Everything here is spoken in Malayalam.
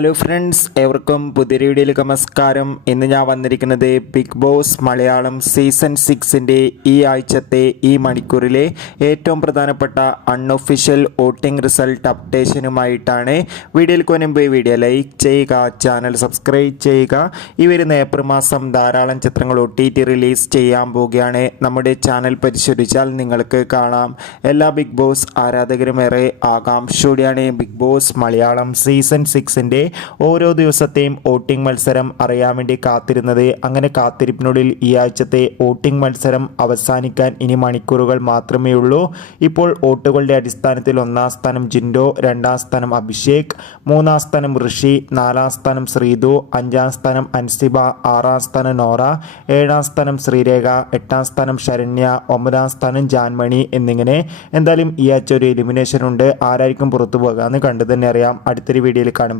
ഹലോ ഫ്രണ്ട്സ്, ഏവർക്കും പുതിയ വീഡിയോയിലേക്ക് നമസ്കാരം. ഇന്ന് ഞാൻ വന്നിരിക്കുന്നത് ബിഗ് ബോസ് മലയാളം സീസൺ 6ൻ്റെ ഈ ആഴ്ചത്തെ ഈ മണിക്കൂറിലെ ഏറ്റവും പ്രധാനപ്പെട്ട അൺഒഫീഷ്യൽ വോട്ടിംഗ് റിസൾട്ട് അപ്ഡേഷനുമായിട്ടാണ്. വീഡിയോയിലേക്ക് മുൻപ് വീഡിയോ ലൈക്ക് ചെയ്യുക, ചാനൽ സബ്സ്ക്രൈബ് ചെയ്യുക. ഈ വരുന്ന ഏപ്രിൽ മാസം ധാരാളം ചിത്രങ്ങൾ OTT റിലീസ് ചെയ്യാൻ പോവുകയാണ്. നമ്മുടെ ചാനൽ പരിശോധിച്ചാൽ നിങ്ങൾക്ക് കാണാം. എല്ലാ ബിഗ് ബോസ് ആരാധകരും ഏറെ ആകാംക്ഷയോടെയാണ് ബിഗ് ബോസ് മലയാളം സീസൺ 6ൻ്റെ ഓരോ ദിവസത്തെയും വോട്ടിംഗ് മത്സരം അറിയാൻ വേണ്ടി കാത്തിരുന്നത്. അങ്ങനെ കാത്തിരിപ്പിനുള്ളിൽ ഈ ആഴ്ചത്തെ വോട്ടിംഗ് മത്സരം അവസാനിക്കാൻ ഇനി മണിക്കൂറുകൾ മാത്രമേ ഉള്ളൂ. ഇപ്പോൾ വോട്ടുകളുടെ അടിസ്ഥാനത്തിൽ 1-ാം സ്ഥാനം ജിൻഡോ, 2-ാം സ്ഥാനം അഭിഷേക്, 3-ാം സ്ഥാനം ഋഷി, 4-ാം സ്ഥാനം ശ്രീതു, 5-ാം സ്ഥാനം അൻസിബ, 6-ാം സ്ഥാനം നോറ, 7-ാം സ്ഥാനം ശ്രീരേഖ, 8-ാം സ്ഥാനം ശരണ്യ, 9-ാം സ്ഥാനം ജാൻമണി എന്നിങ്ങനെ എന്തായാലും ഈ ആഴ്ച ഒരു എലിമിനേഷൻ ഉണ്ട്. ആരായിരിക്കും പുറത്തു പോകുക എന്ന് കണ്ടു തന്നെ അറിയാം. അടുത്തൊരു വീഡിയോയിൽ കാണുമ്പോൾ